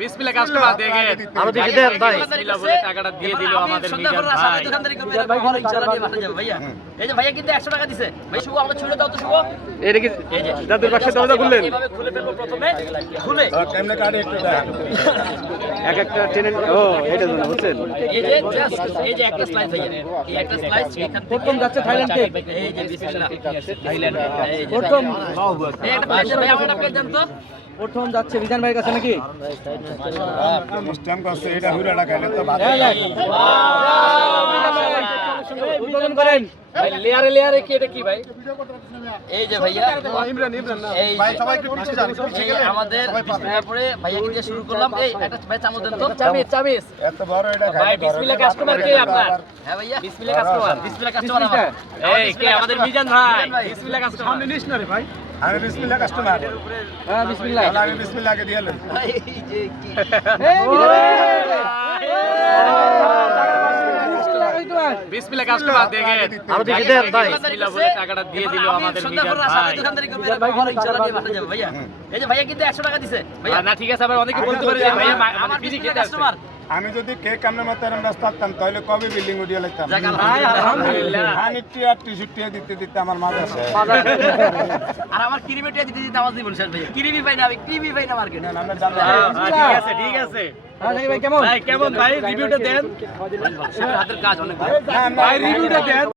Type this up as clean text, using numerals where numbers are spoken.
বিসমিল্লাহ কাস্টমার দেখেন আমাদের দেন ভাই বিসমিল্লাহ বলে টাকাটা দিয়ে দিল আমাদের মিজান ভাই দোকানদারি করবে ভাই ইনশাআল্লাহ দিয়ে পাঠা যাবে ভাইয়া। এই যে ভাইয়া কিন্তু 100 টাকা দিছে ভাই। শুভ আমরা ছুঁড়ে দাও তো শুভ। এটা কি এই যে দাদুর বাক্সে দরজা খুললেন এইভাবে খুলে ফেলবো প্রথমে খুলে কেমনে কাটে একটু দেখ এক একটা টেনে ও এটা জন্য বুঝছেন এই যে জাস্ট এই যে একটা স্লাইস ভাইয়া, এই একটা স্লাইস এখান থেকে প্রথম যাচ্ছে থাইল্যান্ড কেক এই যে বিসমিল্লাহ থাইল্যান্ড এই যে প্রথম এই একটা প্লেট ভাই আমরা প্লেট দেন তো। প্রথম যাচ্ছে বিধান ভাইয়ের কাছে নাকি স্ট্যাম্প করছে এটা হুরাটা খাইলে তো ভালো উদ্বোধন করেন ভাই লেয়ারে লেয়ারে কি এটা কি ভাই এই যে ভাইয়া ইমরান না এই ভাই সবাই একটু পিছিয়ে যান এই আমাদের বিসমিল্লাহ পরে ভাইয়া কি দিয়ে শুরু করলাম। এই একটা ভাই চামচ দেন তো। চামিচ চামিচ এত বড় এটা ভাই বিসমিল্লাহ কাস্টমার কে আপনার হ্যাঁ ভাইয়া বিসমিল্লাহ কাস্টমার বিসমিল্লাহ কাস্টমার আমার। এই কে আমাদের মিজান ভাই বিসমিল্লাহ কাস্টমার সামনে নিস না রে ভাই আমি বিসমিল্লাহ কাস্টমার হ্যাঁ বিসমিল্লাহ তাহলে আমি বিসমিল্লাহ আগে দিয়ে লই এই যে কি বিসমিল্লাহ কাস্টমার দেখেন আমাদের দেন ভাই বিসমিল্লাহ বলে টাকাটা দিয়ে দিল আমাদের মিজান ভাই দোকানদারি করবে ভাই ইনশাআল্লাহ দিয়ে পাঠা যাবে ভাইয়া। এই যে ভাইয়া কিন্তু 100 টাকা দিছে ভাইয়া। না ঠিক আছে আবার অনেকে বলতে পারে যে ভাইয়া আমার ফ্রি বিসমিল্লাহ খেতে আসছে কাস্টমার। আমি যদি কেক আপনার মতো এরম ব্যস্ত থাকতাম তাহলে কবে বিল্ডিং উঠিয়ে লাগতাম যাক আলহামদুলিল্লাহ। হানিটি আর টিশুটিয়া দিতে দিতে আমার মাঝে আছে আর আমার ক্রিমিটিয়া দিতে দিতে আওয়াজ দিবেন স্যার ভাইয়া। ক্রিমি পাই না আমি ক্রিমি পাই না মার্কেটে। আমরা জানলাম ঠিক আছে ঠিক আছে হ্যাঁ ভাই কেমন ভাই কেমন ভাই রিভিউটা দেন হাতের কাজ অনেক না, না, ভাই রিভিউটা দেন